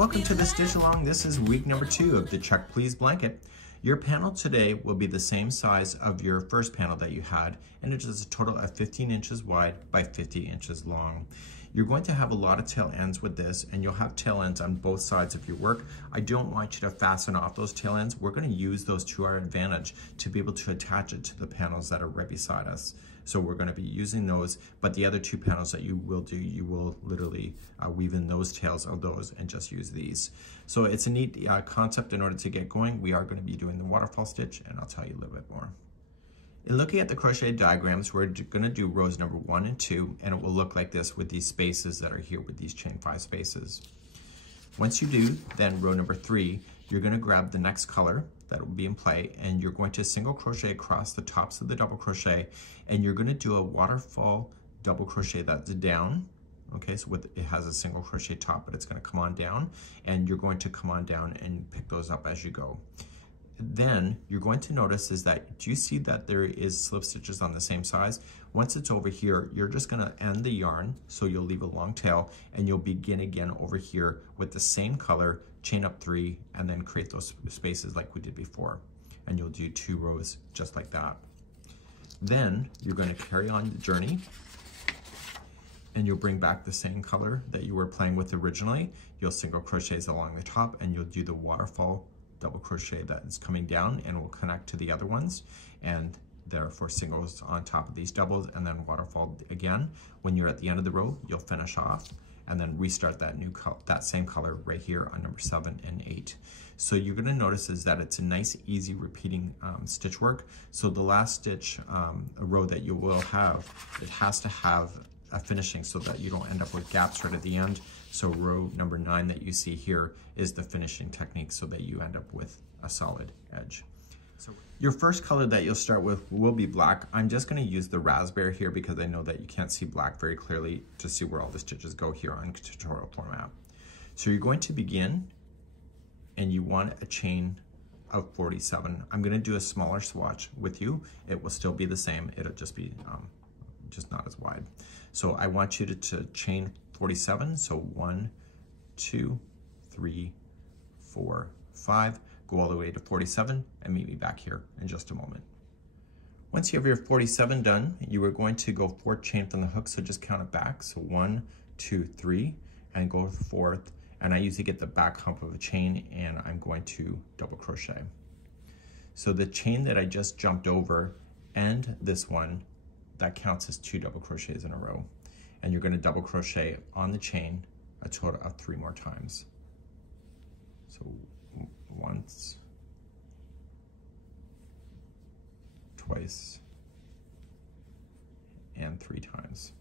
Welcome to the stitch along. This is week number 2 of the Check Please blanket. Your panel today will be the same size of your first panel that you had, and it is a total of 15 inches wide by 50 inches long. You're going to have a lot of tail ends with this, and you'll have tail ends on both sides of your work. I don't want you to fasten off those tail ends. We're going to use those to our advantage to be able to attach it to the panels that are right beside us. So we're going to be using those, but the other 2 panels that you will do, you will literally weave in those tails of those and just use these. So it's a neat concept. In order to get going, we are going to be doing the waterfall stitch, and I'll tell you a little bit more. In looking at the crochet diagrams, we're going to do rows number 1 and 2, and it will look like this with these spaces that are here with these chain 5 spaces. Once you do, then row number 3, you're going to grab the next color that will be in play, and you're going to single crochet across the tops of the double crochet, and you're going to do a waterfall double crochet that's down. Okay, so it has a single crochet top, but it's going to come on down, and you're going to come on down and pick those up as you go. Then you're going to notice is that, do you see that there is slip stitches on the same size? Once it's over here, you're just going to end the yarn, so you'll leave a long tail, and you'll begin again over here with the same color, chain up 3, and then create those spaces like we did before. And you'll do 2 rows just like that. Then you're going to carry on the journey, and you'll bring back the same color that you were playing with originally. You'll single crochets along the top, and you'll do the waterfall double crochet that is coming down and will connect to the other ones, and therefore singles on top of these doubles, and then waterfall again. When you're at the end of the row, you'll finish off and then restart that same color right here on number 7 and 8. So you're going to notice is that it's a nice easy repeating stitch work. So the last stitch row that you will have, it has to have a finishing so that you don't end up with gaps right at the end. So row number 9 that you see here is the finishing technique so that you end up with a solid edge. So your first color that you'll start with will be black. I'm just going to use the raspberry here because I know that you can't see black very clearly to see where all the stitches go here on tutorial format. So you're going to begin, and you want a chain of 47. I'm going to do a smaller swatch with you. It will still be the same. It'll just be just not as wide. So I want you to chain 47. So 1, 2, 3, 4, 5. Go all the way to 47 and meet me back here in just a moment. Once you have your 47 done, you are going to go 4th chain from the hook. So just count it back. So 1, 2, 3, and go 4th. And I usually get the back hump of a chain, and I'm going to double crochet. So the chain that I just jumped over and this one, that counts as 2 double crochets in a row. And you're going to double crochet on the chain a total of 3 more times. So once, twice, and 3 times.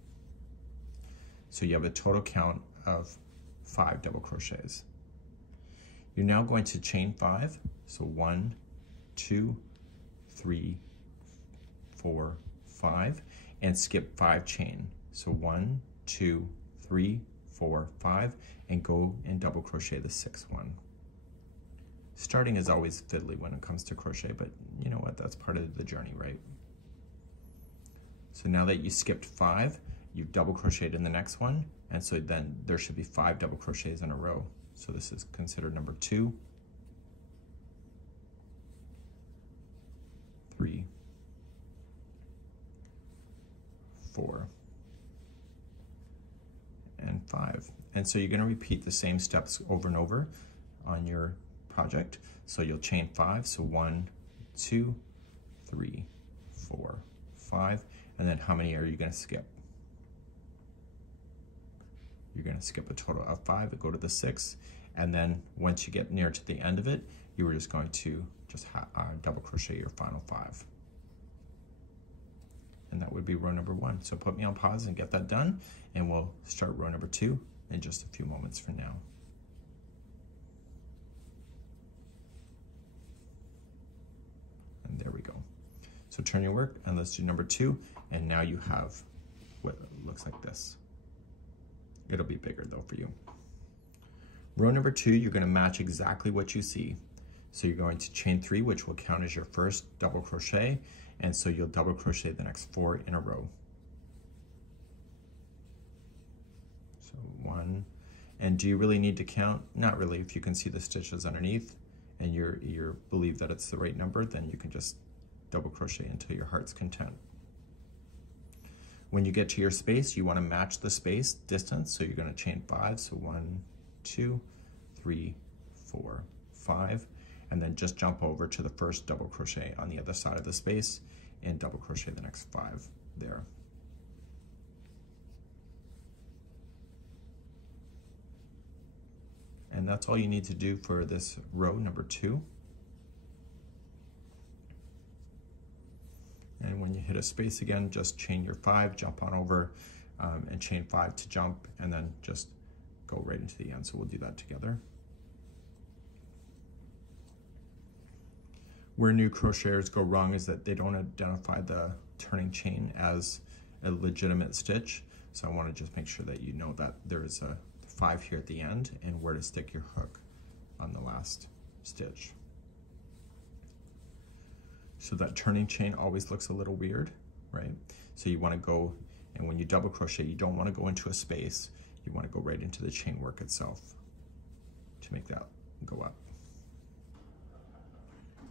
So you have a total count of 5 double crochets. You're now going to chain 5. So 1, 2, 3, 4, 5, and skip 5 chain. So 1, 2, 3, 4, 5, and go and double crochet the 6th one. Starting is always fiddly when it comes to crochet, but you know what, that's part of the journey, right? So now that you skipped 5, you've double crocheted in the next one, and so then there should be 5 double crochets in a row. So this is considered number 2, 3, 4, and 5. And so you're going to repeat the same steps over and over on your project. So you'll chain 5. So 1, 2, 3, 4, 5. And then how many are you going to skip? You're going to skip a total of 5 and go to the 6th. And then once you get near to the end of it, you are just going to just double crochet your final 5. And that would be row number 1. So put me on pause and get that done, and we'll start row number 2 in just a few moments from now. And there we go. So turn your work and let's do number 2, and now you have what looks like this. It'll be bigger though for you. Row number 2, you're going to match exactly what you see. So you're going to chain 3, which will count as your first double crochet, and so you'll double crochet the next 4 in a row. So 1, And do you really need to count? Not really. If you can see the stitches underneath and you believe that it's the right number, then you can just double crochet until your heart's content. When you get to your space, you want to match the space distance, so you're going to chain 5. So 1, 2, 3, 4, 5, and then just jump over to the first double crochet on the other side of the space and double crochet the next 5 there. And that's all you need to do for this row number 2. And when you hit a space again, just chain your 5, jump on over, and chain 5 to jump, and then just go right into the end. So we'll do that together. Where new crocheters go wrong is that they don't identify the turning chain as a legitimate stitch. So I want to just make sure that you know that there is a 5 here at the end and where to stick your hook on the last stitch. So that turning chain always looks a little weird, right? So you want to go, and when you double crochet, you don't want to go into a space. You want to go right into the chain work itself to make that go up.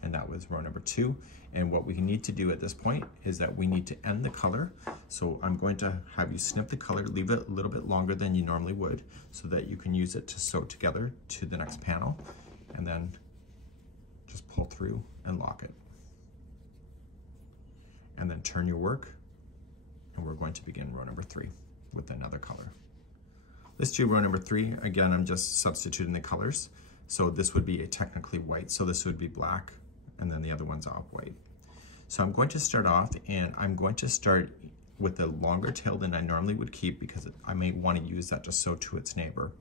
And that was row number 2. And what we need to do at this point is that we need to end the color. So I'm going to have you snip the color, leave it a little bit longer than you normally would so that you can use it to sew together to the next panel, and then just pull through and lock it. And then turn your work, and we're going to begin row number 3 with another color. Let's do row number 3. Again, I'm just substituting the colors. So this would be a technically white, so this would be black, and then the other one's off white. So I'm going to start off, and I'm going to start with a longer tail than I normally would keep because I may want to use that to sew to its neighbor.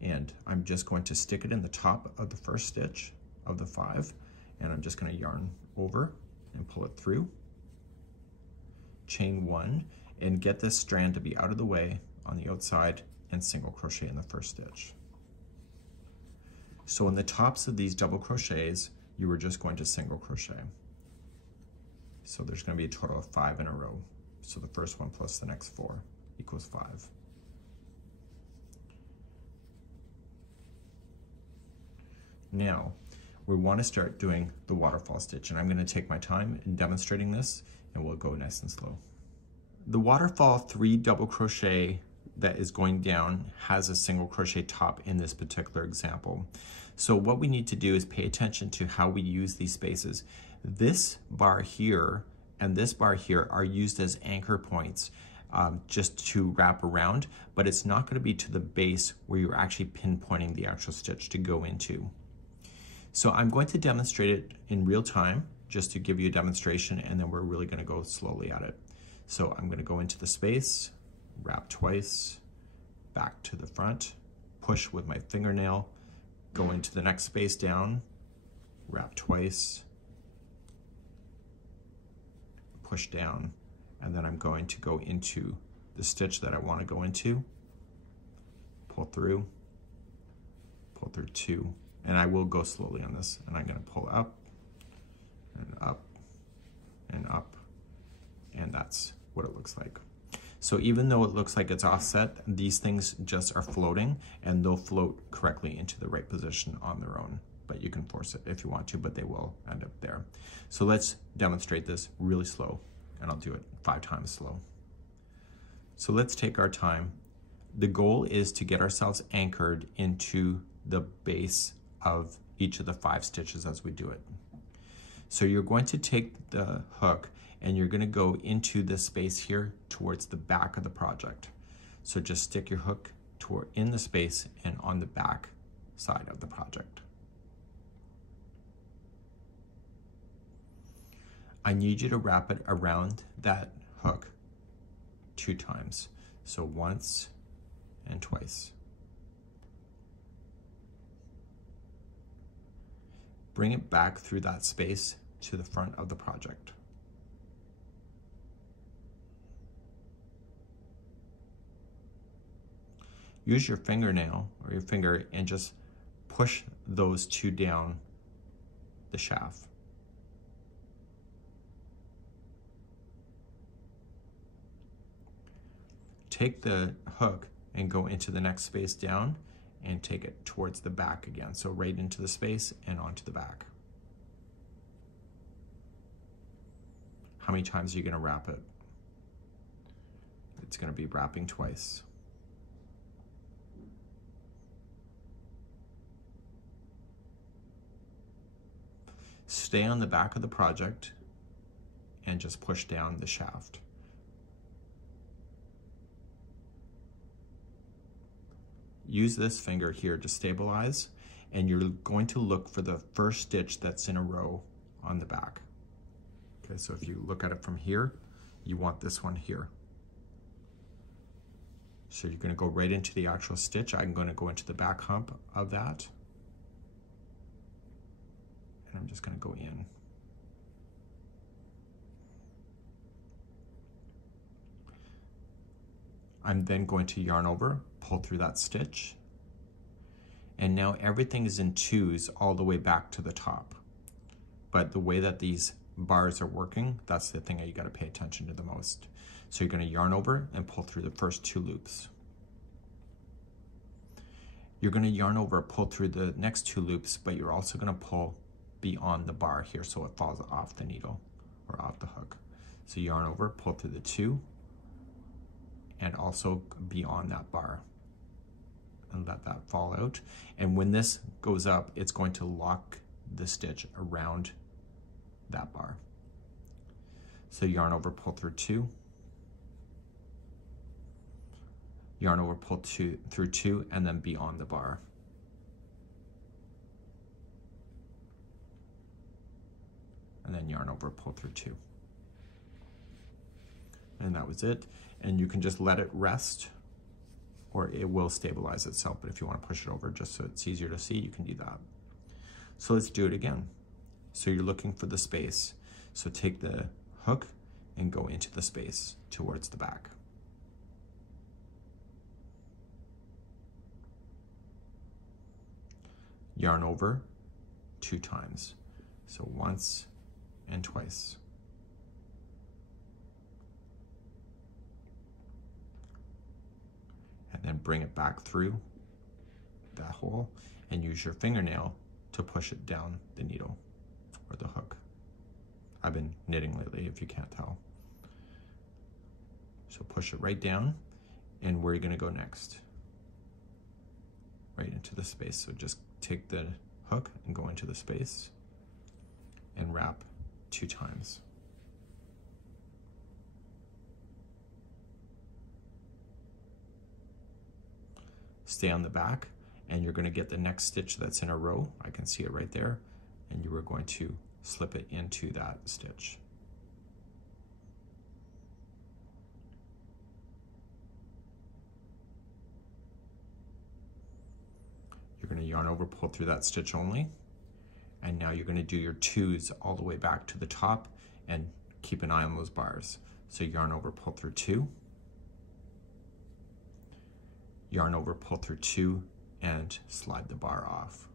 And I'm just going to stick it in the top of the first stitch of the 5, and I'm just going to yarn over and pull it through. Chain 1 and get this strand to be out of the way on the outside and single crochet in the first stitch. So in the tops of these double crochets, you were just going to single crochet. So there's going to be a total of 5 in a row. So the first one plus the next 4 equals 5. Now we want to start doing the waterfall stitch, and I'm going to take my time in demonstrating this, and we'll go nice and slow. The waterfall 3 double crochet that is going down has a single crochet top in this particular example. So what we need to do is pay attention to how we use these spaces. This bar here and this bar here are used as anchor points just to wrap around, but it's not going to be to the base where you're actually pinpointing the actual stitch to go into. So I'm going to demonstrate it in real time just to give you a demonstration, and then we're really going to go slowly at it. So I'm going to go into the space, wrap twice, back to the front, push with my fingernail, go into the next space down, wrap twice, push down, and then I'm going to go into the stitch that I want to go into, pull through 2, and I will go slowly on this, and I'm going to pull up and up and up, and that's what it looks like. So even though it looks like it's offset, these things just are floating, and they'll float correctly into the right position on their own. But you can force it if you want to, but they will end up there. So let's demonstrate this really slow, and I'll do it 5 times slow. So let's take our time. The goal is to get ourselves anchored into the base of each of the 5 stitches as we do it. So you're going to take the hook and you're going to go into this space here towards the back of the project. So just stick your hook in the space and on the back side of the project. I need you to wrap it around that hook 2 times. So once and twice. Bring it back through that space to the front of the project. Use your fingernail or your finger and just push those 2 down the shaft. Take the hook and go into the next space down and take it towards the back again. So right into the space and onto the back. How many times are you going to wrap it? It's going to be wrapping twice. Stay on the back of the project and just push down the shaft. Use this finger here to stabilize, and you're going to look for the first stitch that's in a row on the back. Okay, so if you look at it from here, you want this one here. So you're going to go right into the actual stitch. I'm going to go into the back hump of that. And I'm just going to go in. I'm then going to yarn over, pull through that stitch. And now everything is in twos all the way back to the top. But the way that these bars are working, that's the thing that you got to pay attention to the most. So you're going to yarn over and pull through the first 2 loops. You're going to yarn over, pull through the next 2 loops, but you're also going to pull beyond the bar here so it falls off the needle or off the hook. So yarn over, pull through the 2, and also beyond that bar, and let that fall out. And when this goes up, it's going to lock the stitch around that bar. So yarn over, pull through 2, yarn over, pull through 2, and then beyond the bar. And then yarn over, pull through 2. And that was it. And you can just let it rest, or it will stabilize itself. But if you want to push it over just so it's easier to see, you can do that. So let's do it again. So you're looking for the space. So take the hook and go into the space towards the back. Yarn over 2 times. So once and twice. And then bring it back through that hole and use your fingernail to push it down the needle or the hook. I've been knitting lately, if you can't tell. So push it right down, and where are you going to go next? Right into the space. So just take the hook and go into the space and wrap 2 times. Stay on the back, and you're going to get the next stitch that's in a row. I can see it right there, and you are going to slip it into that stitch. You're going to yarn over, pull through that stitch only, and now you're going to do your 2s all the way back to the top and keep an eye on those bars. So yarn over, pull through 2, yarn over, pull through 2, and slide the bar off.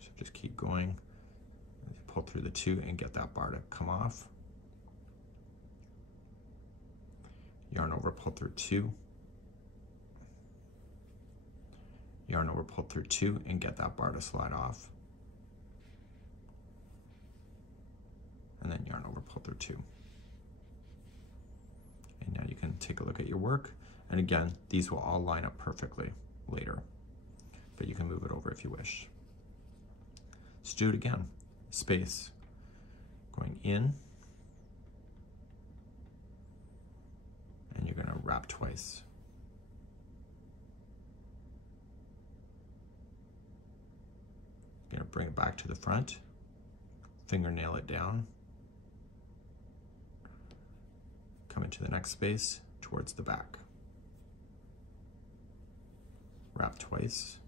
So just keep going, pull through the 2 and get that bar to come off. Yarn over, pull through 2, yarn over, pull through 2, and get that bar to slide off. And then yarn over, pull through 2. And now you can take a look at your work. And again, these will all line up perfectly later, but you can move it over if you wish. Let's do it again. Space, going in, and you're gonna wrap twice. You're gonna bring it back to the front, fingernail it down, come into the next space towards the back. Wrap twice.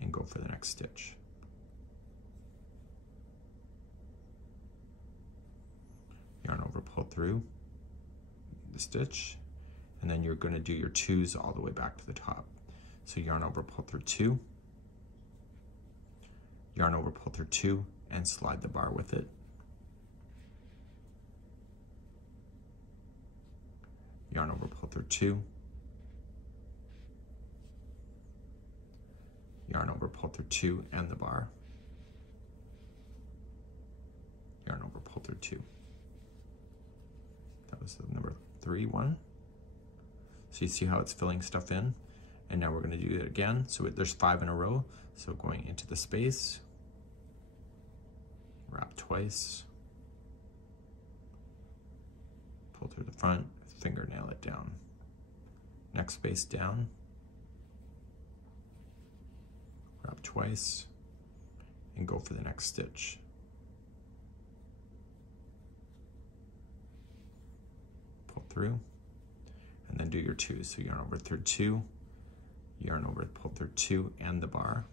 And go for the next stitch. Yarn over, pull through the stitch, and then you're going to do your 2s all the way back to the top. So yarn over, pull through 2, yarn over, pull through 2, and slide the bar with it. yarn over, pull through 2, yarn over, pull through 2 and the bar, yarn over, pull through 2. That was the number 3 one. So you see how it's filling stuff in, and now we're going to do it again. So there's 5 in a row. So going into the space, wrap twice, pull through the front, fingernail it down. Next space down, wrap twice, and go for the next stitch. Pull through, and then do your 2. So yarn over through 2, yarn over, pull through 2 and the bar,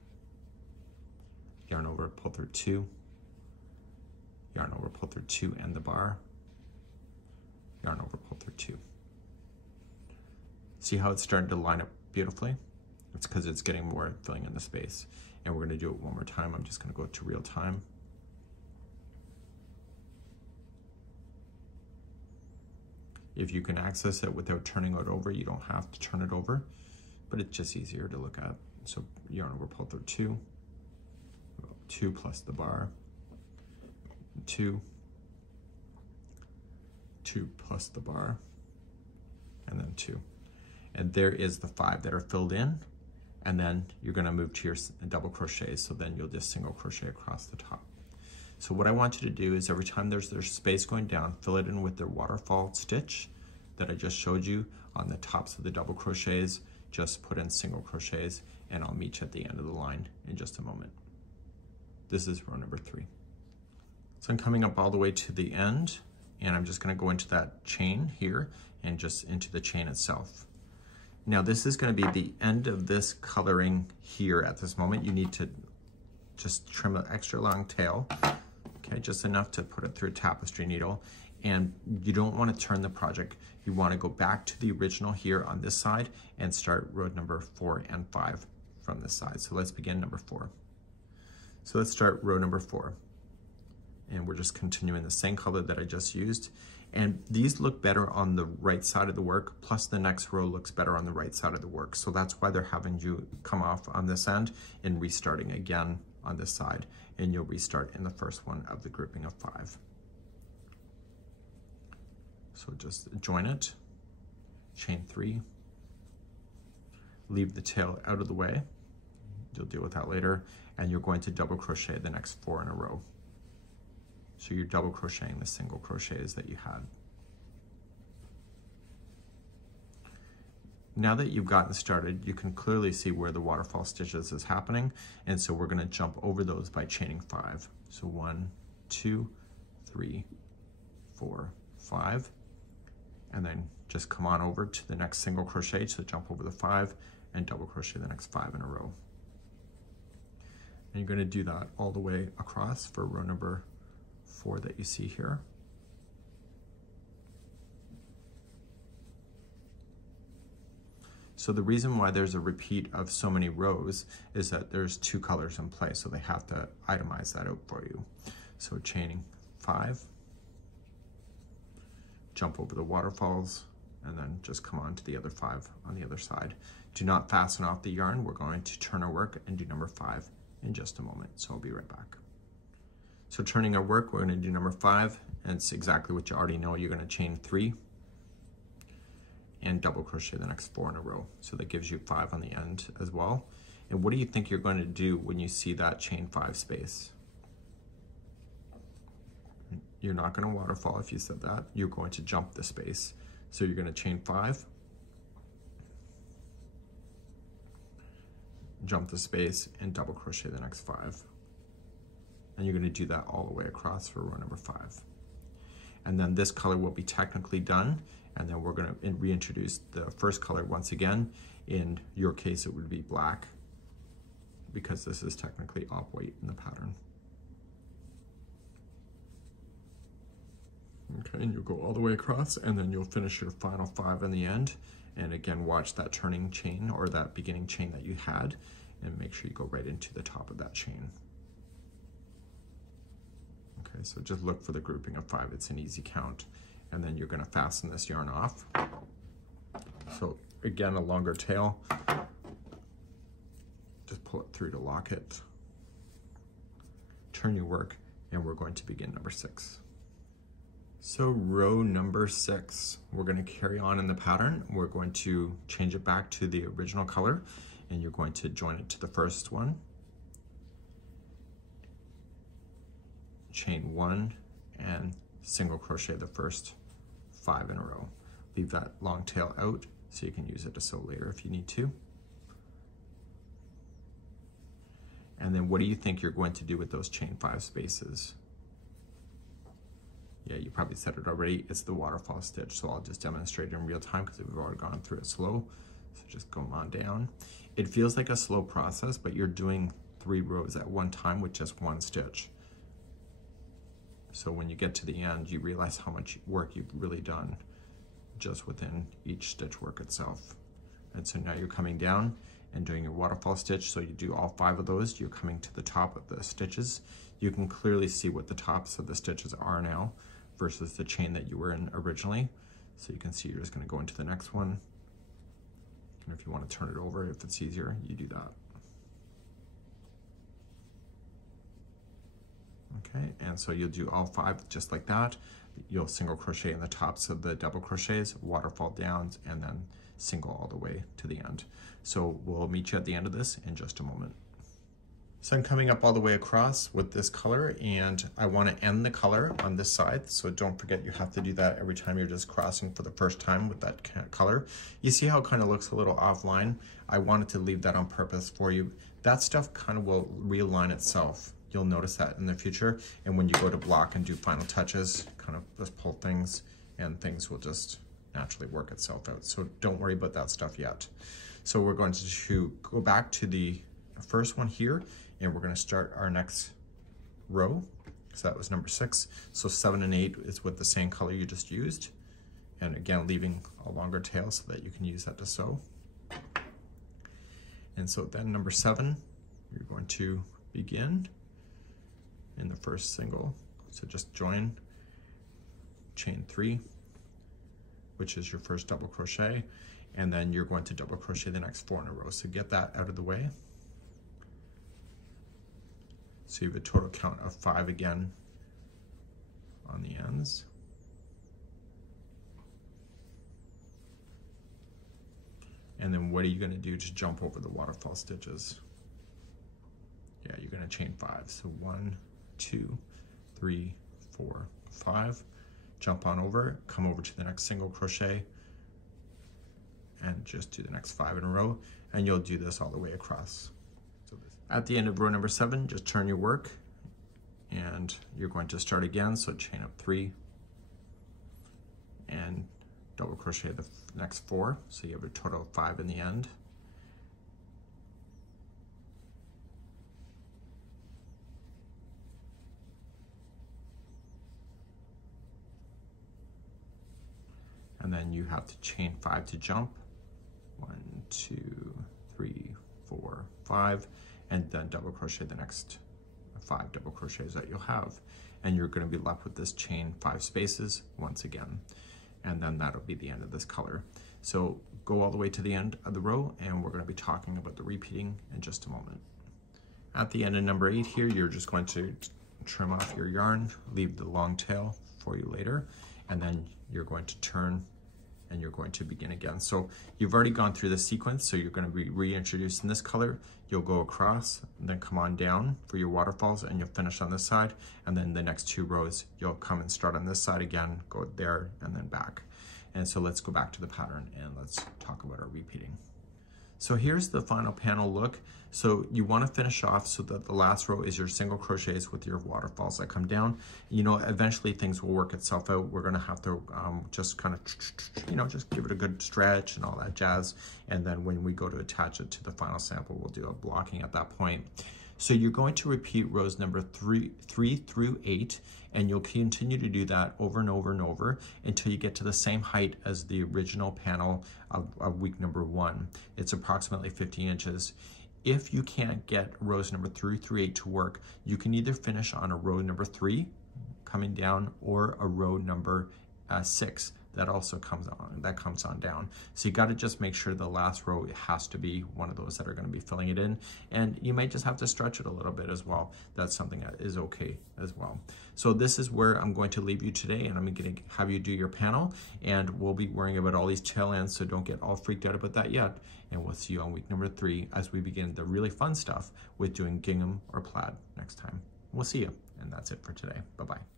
yarn over, pull through 2, yarn over, pull through 2 and the bar, yarn over, pull through 2. See how it's starting to line up beautifully? It's because it's getting more filling in the space. And we're going to do it one more time. I'm just going to go to real time. If you can access it without turning it over, you don't have to turn it over, but it's just easier to look at. So yarn over, pull through 2, 2 plus the bar, 2, 2 plus the bar, and then 2. And there is the 5 that are filled in, and then you're going to move to your double crochets, so then you'll just single crochet across the top. So what I want you to do is every time there's space going down, fill it in with the waterfall stitch that I just showed you on the tops of the double crochets. Just put in single crochets, and I'll meet you at the end of the line in just a moment. This is row number 3. So I'm coming up all the way to the end, and I'm just going to go into that chain here and just into the chain itself. Now this is going to be the end of this coloring here at this moment. You need to just trim an extra long tail, okay, just enough to put it through a tapestry needle. And you don't want to turn the project. You want to go back to the original here on this side and start row number 4 and 5 from this side. So let's begin number 4. So let's start row number 4. And we're just continuing the same color that I just used. And these look better on the right side of the work, plus the next row looks better on the right side of the work. So that's why they're having you come off on this end and restarting again on this side. And you'll restart in the first one of the grouping of 5. So just join it, chain 3, leave the tail out of the way. You'll deal with that later. And you're going to double crochet the next 4 in a row. So you're double crocheting the single crochets that you had. Now that you've gotten started, you can clearly see where the waterfall stitches is happening. And so we're going to jump over those by chaining 5. So 1, 2, 3, 4, 5. And then just come on over to the next single crochet to jump over the 5 and double crochet the next 5 in a row. And you're going to do that all the way across for row number 4 that you see here. So the reason why there's a repeat of so many rows is that there's 2 colors in play, so they have to itemize that out for you. So chaining 5, jump over the waterfalls, and then just come on to the other 5 on the other side. Do not fasten off the yarn. We're going to turn our work and do number 5 in just a moment, so I'll be right back. So turning our work, we're going to do number 5, and it's exactly what you already know. You're going to chain 3 and double crochet the next 4 in a row. So that gives you 5 on the end as well. And what do you think you're going to do when you see that chain 5 space? You're not going to waterfall if you said that. You're going to jump the space. So you're going to chain 5, jump the space, and double crochet the next 5. And you're going to do that all the way across for row number 5. And then this color will be technically done, and then we're going to reintroduce the first color once again. In your case, it would be black, because this is technically off-white in the pattern. Okay, and you'll go all the way across, and then you'll finish your final 5 in the end. And again, watch that turning chain or that beginning chain that you had, and make sure you go right into the top of that chain. Okay, so just look for the grouping of 5. It's an easy count. And then you're going to fasten this yarn off. So again, a longer tail. Just pull it through to lock it. Turn your work, and we're going to begin number 6. So row number 6, we're going to carry on in the pattern. We're going to change it back to the original color, and you're going to join it to the first one. Chain 1 and single crochet the first 5 in a row. Leave that long tail out so you can use it to sew later if you need to. And then what do you think you're going to do with those chain 5 spaces? Yeah, you probably said it already. It's the waterfall stitch. So I'll just demonstrate it in real time because we've already gone through it slow. So just go on down. It feels like a slow process, but you're doing 3 rows at one time with just 1 stitch. So when you get to the end, you realize how much work you've really done just within each stitch work itself. And so now you're coming down and doing your waterfall stitch. So you do all 5 of those. You're coming to the top of the stitches. You can clearly see what the tops of the stitches are now versus the chain that you were in originally. So you can see you're just going to go into the next one. And if you want to turn it over, if it's easier, you do that. Okay, and so you'll do all 5 just like that. You'll single crochet in the tops of the double crochets, waterfall downs, and then single all the way to the end. So we'll meet you at the end of this in just a moment. So I'm coming up all the way across with this color, and I want to end the color on this side. So don't forget, you have to do that every time you're just crossing for the first time with that color. You see how it kind of looks a little offline? I wanted to leave that on purpose for you. That stuff kind of will realign itself. You'll notice that in the future. And when you go to block and do final touches, kind of just pull things and things will just naturally work itself out. So don't worry about that stuff yet. So we're going to go back to the first one here, and we're going to start our next row. So that was number 6. So 7 and 8 is with the same color you just used. And again, leaving a longer tail so that you can use that to sew. And so then number 7, you're going to begin in the first single. So just join, chain 3, which is your first double crochet, and then you're going to double crochet the next 4 in a row. So get that out of the way. So you have a total count of 5 again on the ends. And then what are you going to do to jump over the waterfall stitches? Yeah, you're going to chain 5. So 1, 2, 3, 4, 5. Jump on over, come over to the next single crochet, and just do the next 5 in a row, and you'll do this all the way across. So at the end of row number 7, just turn your work, and you're going to start again. So chain up 3, and double crochet the next 4, so you have a total of 5 in the end. And then you have to chain 5 to jump. 1, 2, 3, 4, 5, and then double crochet the next 5 double crochets that you'll have. And you're going to be left with this chain 5 spaces once again. And then that'll be the end of this color. So go all the way to the end of the row, and we're going to be talking about the repeating in just a moment. At the end of number 8 here, you're just going to trim off your yarn, leave the long tail for you later, and then you're going to turn and you're going to begin again. So you've already gone through the sequence, so you're going to be reintroduced in this color. You'll go across, and then come on down for your waterfalls, and you'll finish on this side. And then the next 2 rows, you'll come and start on this side again, go there, and then back. And so let's go back to the pattern, and let's talk about our repeating. So here's the final panel look. So you want to finish off so that the last row is your single crochets with your waterfalls that come down. You know, eventually things will work itself out. We're going to have to just kind of, you know, just give it a good stretch and all that jazz. And then when we go to attach it to the final sample, we'll do a blocking at that point. So you're going to repeat rows number 3 through 8, and you'll continue to do that over and over and over until you get to the same height as the original panel of week number 1. It's approximately 50 inches. If you can't get rows number 3 through 8 to work, you can either finish on a row number 3 coming down or a row number 6 that also comes on down. So you got to just make sure the last row has to be one of those that are going to be filling it in, and you might just have to stretch it a little bit as well. That's something that is okay as well. So this is where I'm going to leave you today, and I'm going to have you do your panel, and we'll be worrying about all these tail ends, so don't get all freaked out about that yet. And we'll see you on week number 3 as we begin the really fun stuff with doing gingham or plaid next time. We'll see you, and that's it for today. Bye-bye.